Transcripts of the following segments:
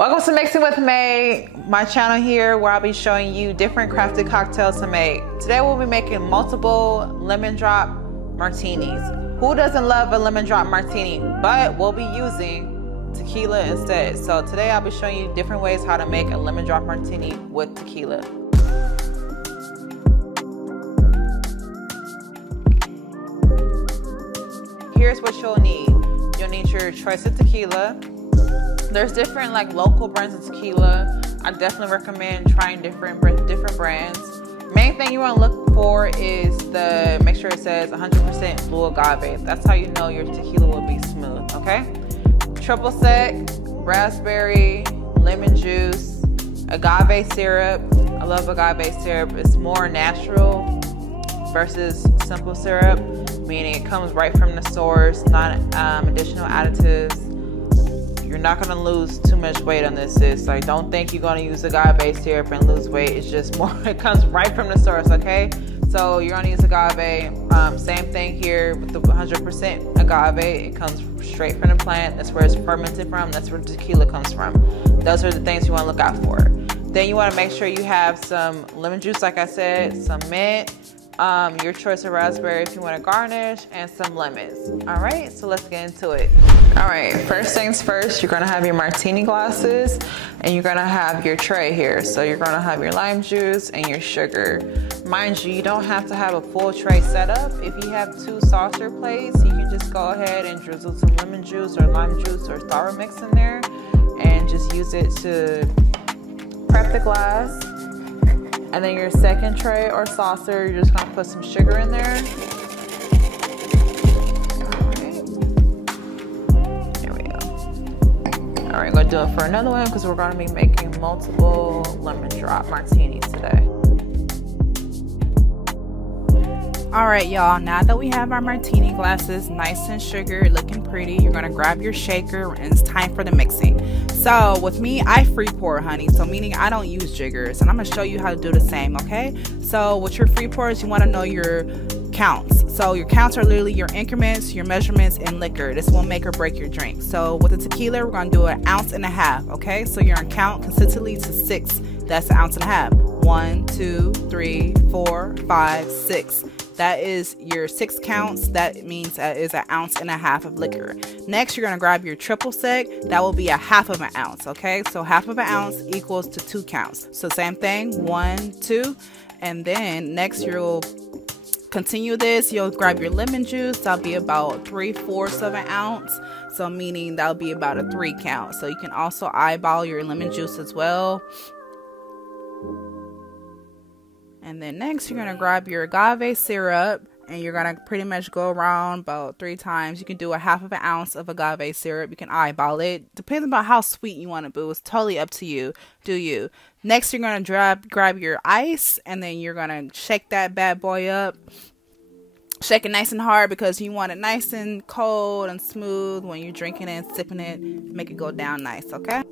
Welcome to Mixing with May, my channel here where I'll be showing you different crafted cocktails to make. Today we'll be making multiple lemon drop martinis. Who doesn't love a lemon drop martini? But we'll be using tequila instead. So today I'll be showing you different ways how to make a lemon drop martini with tequila. Here's what you'll need. You'll need your choice of tequila. There's different local brands of tequila. I definitely recommend trying different brands. Main thing you want to look for is make sure it says 100% blue agave. That's how you know your tequila will be smooth, okay? Triple sec, raspberry, lemon juice, agave syrup. I love agave syrup. It's more natural versus simple syrup, meaning it comes right from the source, not additional additives. You're not going to lose too much weight on this, sis. Like, don't think you're going to use agave syrup and lose weight. It's just more, it comes right from the source, okay? So you're going to use agave. Same thing here with the 100% agave. It comes straight from the plant. That's where it's fermented from. That's where tequila comes from. Those are the things you want to look out for. Then you want to make sure you have some lemon juice, like I said, some mint, your choice of raspberry if you want to garnish, and some lemons. All right, so let's get into it. All right, first things first, you're gonna have your martini glasses and you're gonna have your tray here. So you're gonna have your lime juice and your sugar. Mind you, you don't have to have a full tray set up. If you have two saucer plates, you can just go ahead and drizzle some lemon juice or lime juice or sour mix in there and just use it to prep the glass. And then your second tray or saucer, you're just gonna put some sugar in there. All right, I'm gonna do it for another one because we're gonna be making multiple lemon drop martinis today. All right, y'all, now that we have our martini glasses nice and sugar, looking pretty, you're gonna grab your shaker and it's time for the mixing. So with me, I free pour, honey, so meaning I don't use jiggers, and I'm gonna show you how to do the same, okay? So with your free pours, you wanna know your counts. So your counts are literally your increments, your measurements, and liquor. This will make or break your drink. So with the tequila, we're gonna do 1.5 ounces, okay? So you're gonna count consistently to 6. That's 1.5 ounces. 1, 2, 3, 4, 5, 6. That is your 6 counts. That means that is 1.5 ounces of liquor. Next, you're gonna grab your triple sec. That will be 1/2 ounce, okay? So 1/2 ounce equals to 2 counts. So same thing, 1, 2, and then next you'll continue this. You'll grab your lemon juice. That'll be about 3/4 ounce. So meaning that'll be about a 3 count. So you can also eyeball your lemon juice as well. And then next you're gonna grab your agave syrup and you're gonna pretty much go around about 3 times. You can do 1/2 ounce of agave syrup. You can eyeball it. Depends on how sweet you want it, but it's totally up to you. Do you? Next you're gonna grab your ice and then you're gonna shake that bad boy up. Shake it nice and hard because you want it nice and cold and smooth when you're drinking it and sipping it. Make it go down nice, okay?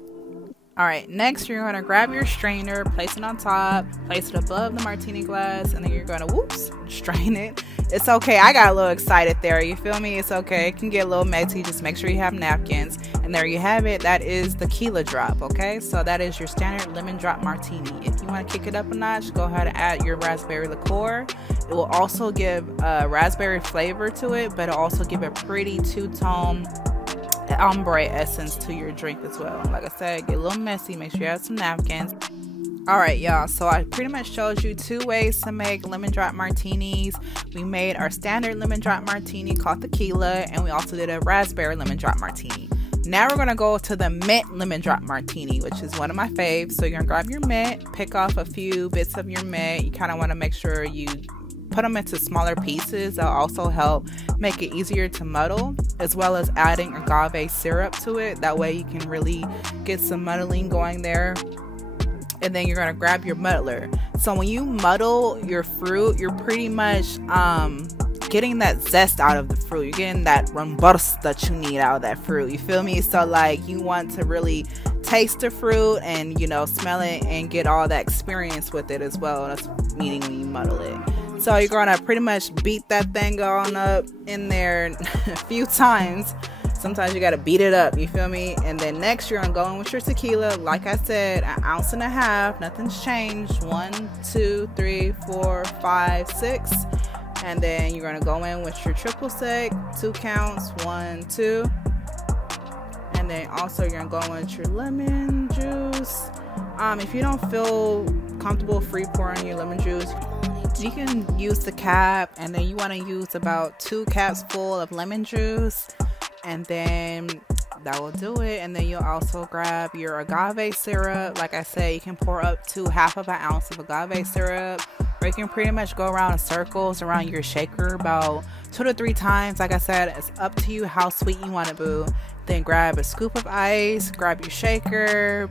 Alright, next you're going to grab your strainer, place it on top, place it above the martini glass, and then you're going to, whoops, strain it. It's okay, I got a little excited there, you feel me? It's okay, it can get a little messy, just make sure you have napkins. And there you have it, that is the Quila Drop, okay? So that is your standard lemon drop martini. If you want to kick it up a notch, go ahead and add your raspberry liqueur. It will also give a raspberry flavor to it, but it'll also give a pretty two-tone ombre essence to your drink as well. Like I said, get a little messy, make sure you have some napkins. Alright, y'all, so I pretty much showed you 2 ways to make lemon drop martinis. We made our standard lemon drop martini called tequila, and we also did a raspberry lemon drop martini. Now we're going to go to the mint lemon drop martini, which is one of my faves. So you're going to grab your mint, pick off a few bits of your mint. You kind of want to make sure you put them into smaller pieces. That'll also help make it easier to muddle, as well as adding agave syrup to it. That way you can really get some muddling going there. And then you're going to grab your muddler. So when you muddle your fruit, you're pretty much getting that zest out of the fruit. You're getting that robust that you need out of that fruit. You feel me? So like you want to really taste the fruit and, you know, smell it and get all that experience with it as well. That's meaning when you muddle it. So you're gonna pretty much beat that thing on up in there a few times Sometimes you gotta beat it up, you feel me? And then next you're gonna go in with your tequila. Like I said, 1.5 ounces. Nothing's changed. 1, 2, 3, 4, 5, 6. And then you're gonna go in with your triple sec, 2 counts, 1, 2. And then also you're gonna go in with your lemon juice. If you don't feel comfortable free pouring your lemon juice, you can use the cap, and then you want to use about 2 caps full of lemon juice, and then that will do it. And then you'll also grab your agave syrup. Like I said, you can pour up to 1/2 ounce of agave syrup, or you can pretty much go around in circles around your shaker about 2 to 3 times. Like I said, it's up to you how sweet you want it, boo. Then grab a scoop of ice, grab your shaker,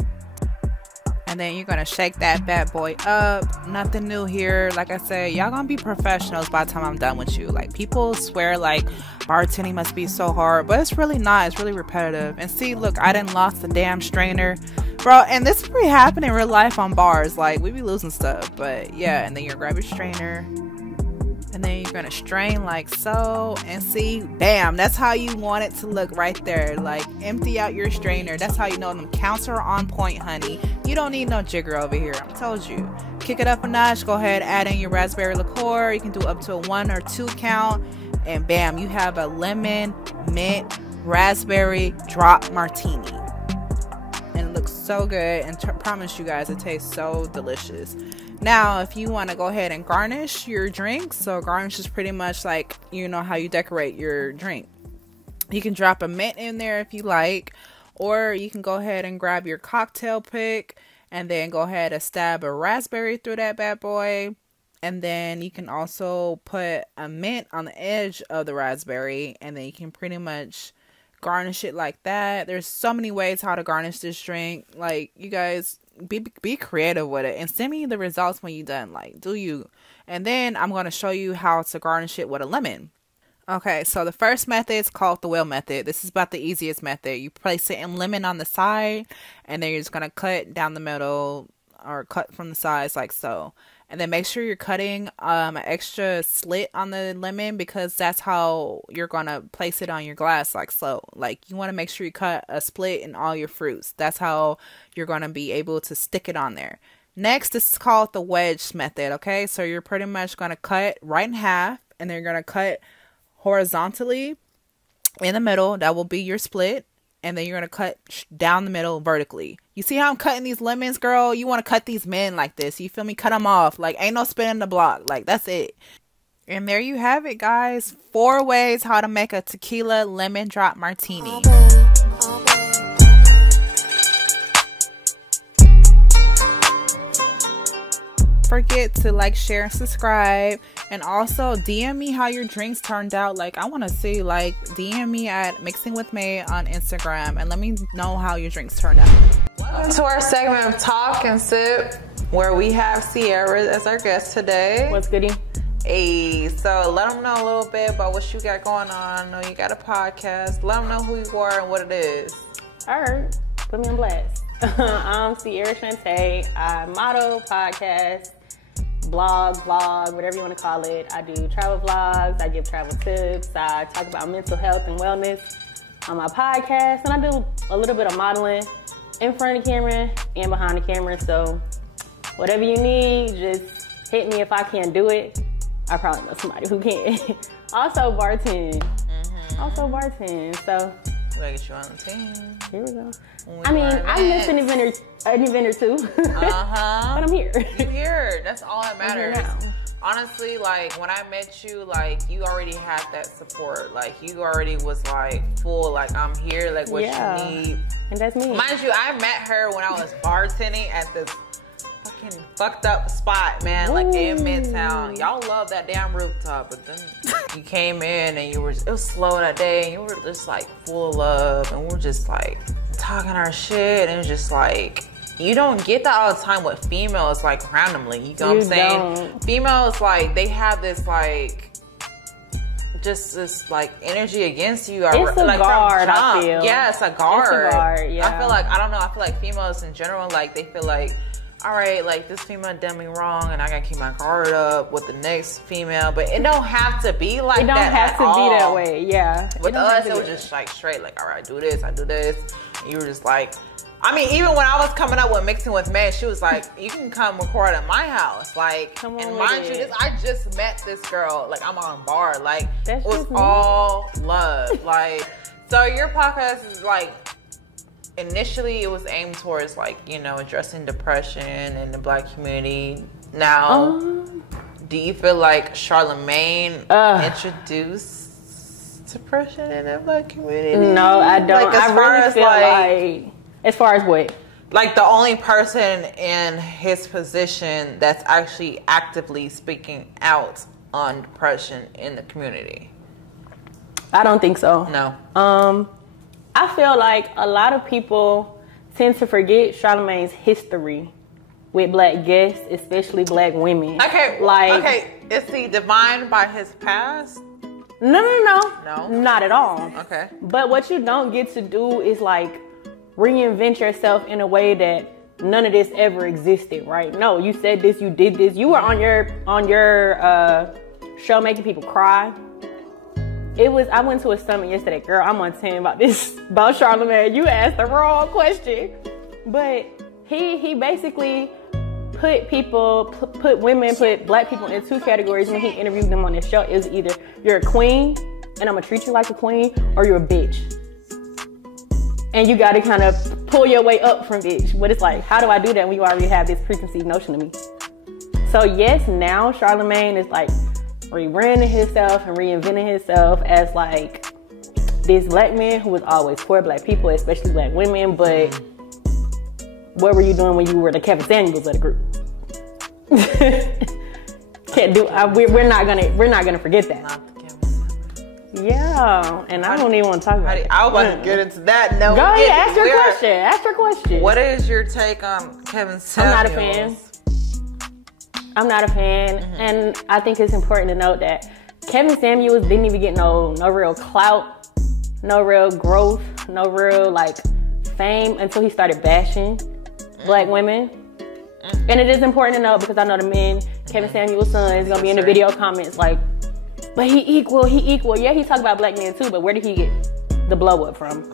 and then you're gonna shake that bad boy up. Nothing new here. Like I said, y'all gonna be professionals by the time I'm done with you. Like, people swear like bartending must be so hard, but it's really not. It's really repetitive. And see, look, I done lost the damn strainer, bro. And this is pretty happening in real life on bars. Like, we be losing stuff. But yeah, and then you're gonna grab your strainer, and then you're gonna strain like so, and see, bam, that's how you want it to look right there. Like, empty out your strainer. That's how you know them counts are on point, honey. You don't need no jigger over here. I told you. Kick it up a notch. Go ahead, add in your raspberry liqueur. You can do up to a 1 or 2 count, and bam, you have a lemon mint raspberry drop martini. And it looks so good, and promise you guys, it tastes so delicious. Now, if you want to go ahead and garnish your drink, so garnish is pretty much like, you know, how you decorate your drink. You can drop a mint in there if you like, or you can go ahead and grab your cocktail pick and then go ahead and stab a raspberry through that bad boy. And then you can also put a mint on the edge of the raspberry, and then you can pretty much garnish it like that. There's so many ways how to garnish this drink. Like, you guys, be creative with it, and send me the results when you're done. Like, do you? And then I'm going to show you how to garnish it with a lemon. Okay, so the first method is called the whale method. This is about the easiest method. You place it in lemon on the side, and then you're just going to cut down the middle, or cut from the sides like so. And then make sure you're cutting an extra slit on the lemon, because that's how you're going to place it on your glass like so. Like, you want to make sure you cut a split in all your fruits. That's how you're going to be able to stick it on there. Next, this is called the wedge method, okay? So you're pretty much going to cut right in half, and then you're going to cut horizontally in the middle. That will be your split. And then you're going to cut down the middle vertically. You see how I'm cutting these lemons, girl? You want to cut these men like this. You feel me? Cut them off. Like, ain't no spinning the block. Like, that's it. And there you have it, guys. 4 ways how to make a tequila lemon drop martini. Forget to like, share, and subscribe, and also DM me how your drinks turned out. Like, I want to see, like, DM me at Mixing with May on Instagram, and let me know how your drinks turned out. Welcome to our segment of Talk and Sip, where we have Ciara as our guest today. What's goody? Hey, so let them know a little bit about what you got going on. I know you got a podcast. Let them know who you are and what it is. All right, put me on blast. I'm Ciara Shantae. I model, podcast, blog, whatever you want to call it. I do travel vlogs. I give travel tips. I talk about mental health and wellness on my podcast. And I do a little bit of modeling in front of the camera and behind the camera. So whatever you need, just hit me. If I can't do it, I probably know somebody who can. Also bartend. Also bartend. So we'll get you on the team. Here we go. I mean, I missed an event or two. But I'm here. You're here. That's all that matters. Honestly, like, when I met you, like, you already had that support. Like, you already was, like, full, like, I'm here, like, what you need. And that's me. Mind you, I met her when I was bartending at this fucking fucked up spot, man. Ooh. Like, in Midtown. Y'all love that damn rooftop, but then you came in and it was slow that day, and you were just, like, full of love, and we were just, like, talking our shit, and it was just, like, you don't get that all the time with females, like, randomly. You know what I'm saying? Don't. Females, like, they have this, like, just this, like, energy against you. It's a like, guard, I feel. Yeah, it's a guard. It's a guard, yeah. I feel like, I don't know, I feel like females in general, like, they feel like, all right, like this female done me wrong and I gotta keep my guard up with the next female, but it don't have to be like that. It don't have to be that way, yeah. With us, it was just like straight, like, all right, I do this. And you were just like, I mean, even when I was coming up with mixing with men, she was like, you can come record at my house. Like, and mind you, I just met this girl. Like, I'm on bar. Like, it was all love. Like, so your podcast is like, initially it was aimed towards like, you know, addressing depression in the Black community. Now, do you feel like Charlamagne introduced depression in the Black community? No, I don't. Like, I really feel like, as far as what? Like the only person in his position that's actually actively speaking out on depression in the community. I don't think so. No. I feel like a lot of people tend to forget Charlamagne's history with Black guests, especially Black women. Okay, is he defined by his past? No, not at all. Okay. But what you don't get to do is like reinvent yourself in a way that none of this ever existed, right? No, you said this, you did this. You were on your show making people cry. I went to a summit yesterday, girl. I'm on 10 about Charlamagne. You asked the wrong question. But he basically put Black people in two categories when he interviewed them on his show. It was either you're a queen and I'm gonna treat you like a queen, or you're a bitch. And you gotta kind of pull your way up from bitch. But it's like, how do I do that when you already have this preconceived notion of me? So yes, now Charlamagne is like rebranding himself and reinventing himself as like this Black man who was always for Black people, especially Black women. But what were you doing when you were the Kevin Samuels of the group? We're not gonna forget that. Yeah, and I don't even want to talk about it. I wasn't get into that. No, go ahead, ask your question. What is your take on Kevin Samuels? I'm not a fan, and I think it's important to note that Kevin Samuels didn't even get no real clout, no real growth, no real like fame until he started bashing Black women. And it is important to note because I know the men, Kevin Samuels' son, is gonna be in the video comments like, but he equal. Yeah, he talked about Black men too, but where did he get the blow up from?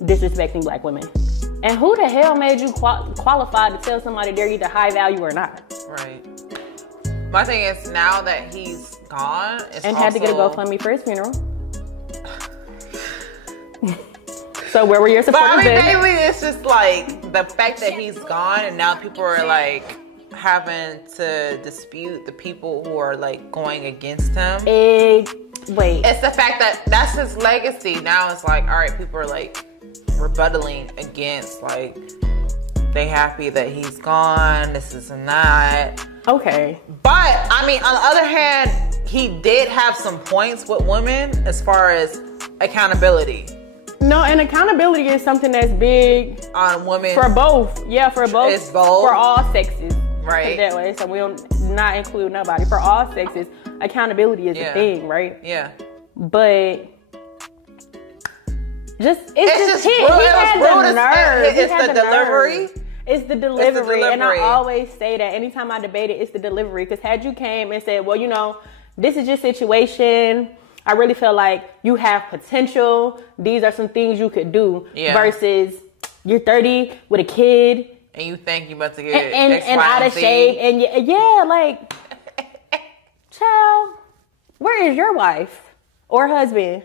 Disrespecting Black women. And who the hell made you qualified to tell somebody they're either high value or not? Right. My thing is, now that he's gone, and had to get a GoFundMe for his funeral. So where were your supporters? But I mean, maybe it's just like the fact that he's gone, and now people are like having to dispute the people who are like going against him. It's the fact that that's his legacy. Now it's like, all right, people are like rebuttaling against, like, they happy that he's gone, this is and that. Okay. But, I mean, on the other hand, he did have some points with women as far as accountability. No, and accountability is something that's big on women. For both. Yeah, for both. It's both. For all sexes. Right. That way. So we don't not include nobody. For all sexes, accountability is a thing, right? Yeah. But he has the nerve. It's the delivery. It's the delivery. And I always say that anytime I debate it, it's the delivery. Because had you came and said, well, you know, this is your situation, I really feel like you have potential, these are some things you could do, versus you're 30 with a kid. And you think you're about to get and out of shape. And like, child, where is your wife or husband?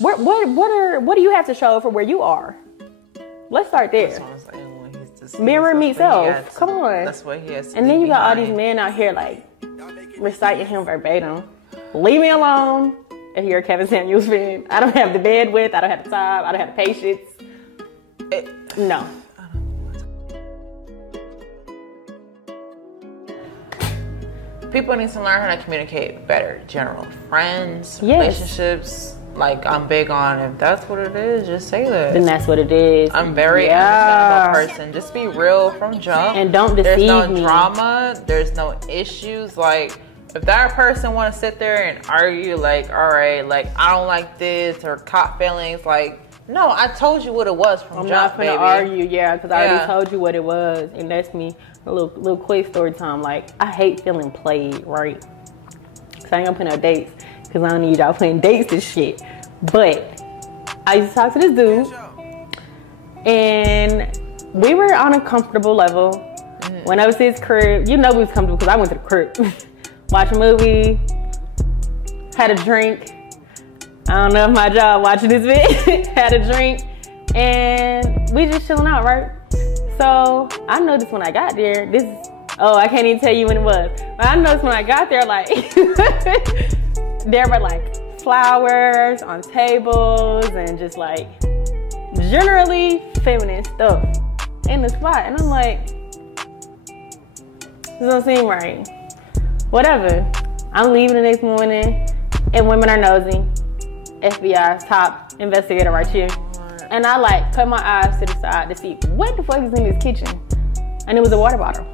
What do you have to show for where you are? Let's start there. Mirror meets self. Come on. That's what he has to And then you got all these men out here like reciting him verbatim. Leave me alone. If you're a Kevin Samuels fan, I don't have the bandwidth. I don't have the time. I don't have the patience. No. People need to learn how to communicate better. General friends, relationships. Like, I'm big on, if that's what it is, just say that. Then that's what it is. I'm very understandable person. Just be real from jump. And don't deceive me. There's no drama. There's no issues. Like, if that person want to sit there and argue, like, all right, like, I don't like this, or cop feelings, like, No, I told you what it was from I'm jump, not gonna baby. argue, because I already told you what it was, and that's me. A little quick story time. Like, I hate feeling played, right? So I ain't gonna put no dates, because I don't need y'all playing dates and shit. But I used to talk to this dude, and we were on a comfortable level. When I was to his crib, you know we was comfortable because I went to the crib. Watch a movie, had a drink. I don't know if my job watching this vid. Had a drink, and we just chilling out, right? So I noticed when I got there, I can't even tell you when it was. But I noticed when I got there, like, there were like flowers on tables and just like generally feminine stuff in the spot. And I'm like, this don't seem right. Whatever. I'm leaving the next morning, and women are nosy. FBI top investigator right here. And I like cut my eyes to the side to see what the fuck is in this kitchen. And it was a water bottle.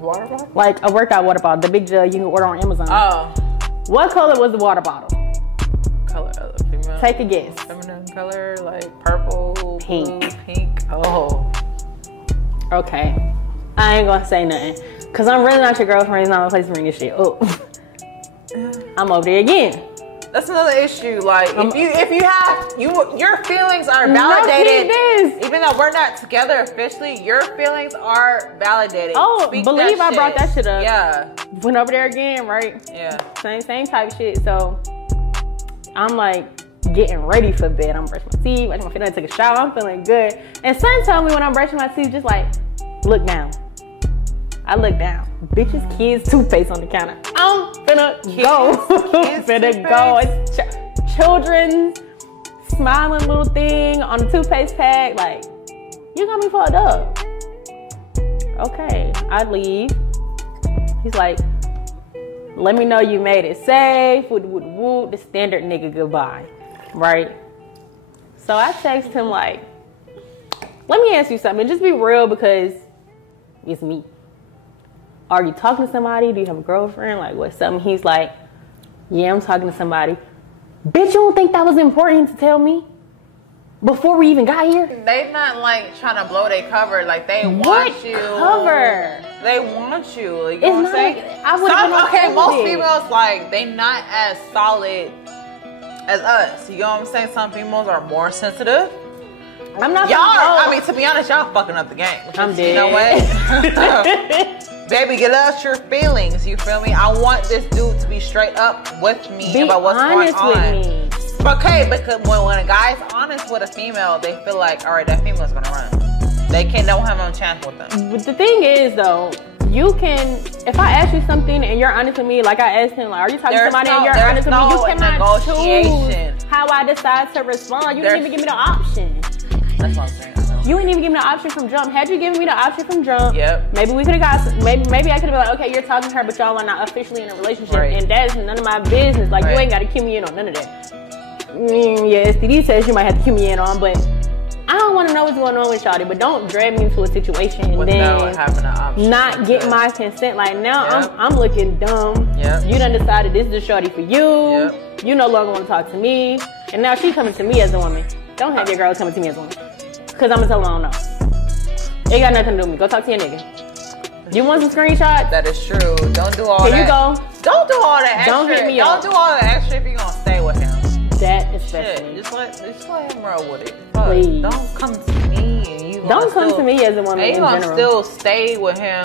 Water bottle? Like a workout water bottle, the big jug you can order on Amazon. Oh. What color was the water bottle? Color of the female. Take a guess. Feminine color, like purple, Pink. blue, pink. Oh. Okay. I ain't gonna say nothing. Cause I'm really not your girlfriend. It's not my place to bring this shit up. I'm over there again. That's another issue. Like, if you have your feelings are validated. Even though we're not together officially, your feelings are validated. Oh, Speak believe that I brought that shit up. Yeah. Went over there again, right? Yeah. Same type of shit. So I'm like getting ready for bed. I'm brushing my teeth, washing my feet, I took a shower. I'm feeling good. And son told me when I'm brushing my teeth, just like, look down. I look down. Bitches, kids, toothpaste on the counter. I'm finna go. Finna go. It's children's smiling little thing on the toothpaste pack. Like, you got me fucked up. Okay, I leave. He's like, let me know you made it safe. Woo, the standard nigga goodbye. Right? So I text him like, let me ask you something. Just be real because it's me. Are you talking to somebody? Do you have a girlfriend? Like, what's something? He's like, yeah, I'm talking to somebody. Bitch, you don't think that was important to tell me before we even got here? They not like trying to blow their cover. Like, they want what you. Cover? They want you. Like, you It's know what I'm saying? Most females, like, they not as solid as us. You know what I'm saying? Some females are more sensitive. I'm not. Y'all are, I mean, to be honest, y'all fucking up the game. I'm dead. You know what? Baby, get us your feelings. You feel me? I want this dude to be straight up with me about what's going on. With me. Okay, because when a guy's honest with a female, they feel like, all right, that female's gonna run. They don't have no chance with them. But the thing is, though, you can, if I ask you something and you're honest with me, like I asked him, like, are you talking to somebody and you're honest with me, you cannot choose how I decide to respond. You didn't even give me the option. That's what I'm saying. You didn't even give me the option from jump. Had you given me the option from jump, yep. Maybe we could have got. Maybe I could have been like, okay, you're talking to her, but y'all are not officially in a relationship, right. And that's none of my business. Like, you ain't got to cue me in on none of that. Yeah, STD says you might have to cue me in on, but I don't want to know what's going on with y'all. But don't drag me into a situation and then having an option not get my consent. Like now, I'm looking dumb. Yep. You done decided this is the shorty for you. Yep. You no longer want to talk to me, and now she coming to me as a woman. Don't have your girl coming to me as a woman, because I'm gonna tell her I don't know. It got nothing to do with me. Go talk to your nigga. You want some screenshots? That is true. Don't do all that. Here you go. Don't do all that extra. Don't hit me Don't up. do all that extra if you're gonna stay with him. That especially. Shit, just let him roll with it. Please. Don't come to me and you. Don't come to me as a woman and in you gonna general. still stay with him.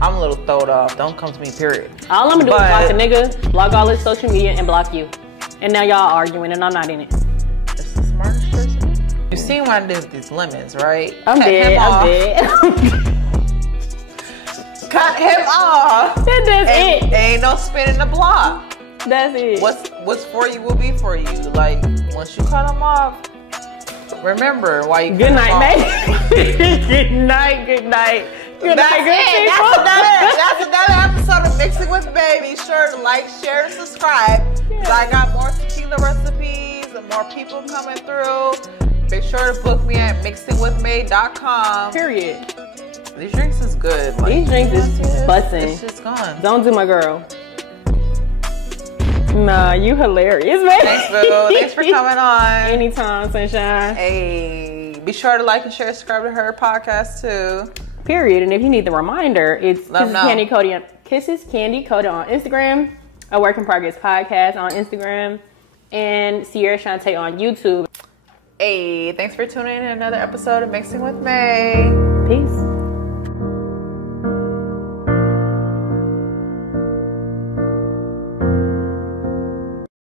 I'm a little throwed off. Don't come to me. Period. All I'm gonna do is block a nigga, block all his social media, and block you. And now y'all arguing, and I'm not in it. That's the smartest person. You seen what I did with these lemons, right? I'm dead. Cut him off. That's it. Ain't no spinning the block. That's it. What's for you will be for you. Like, once you cut him off, remember why you. Good night, mate. Good night. Good night. Good night, good people. That's another episode of Mixing with Bae. Be sure to like, share, and subscribe. Yeah. I got more tequila recipes and more people coming through. Be sure to book me at mixingwithbae.com. Period. These drinks is good. Like, these drinks is busting. It's just gone. Don't do my girl. Nah, you hilarious, man. Thanks, boo. Thanks for coming on. Anytime, sunshine. Hey, be sure to like and share, subscribe to her podcast too. Period. And if you need the reminder, it's Kisses Candy Cody on Instagram, A Work in Progress Podcast on Instagram, and Ciara Shantae on YouTube. Hey, thanks for tuning in to another episode of Mixing with May. Peace.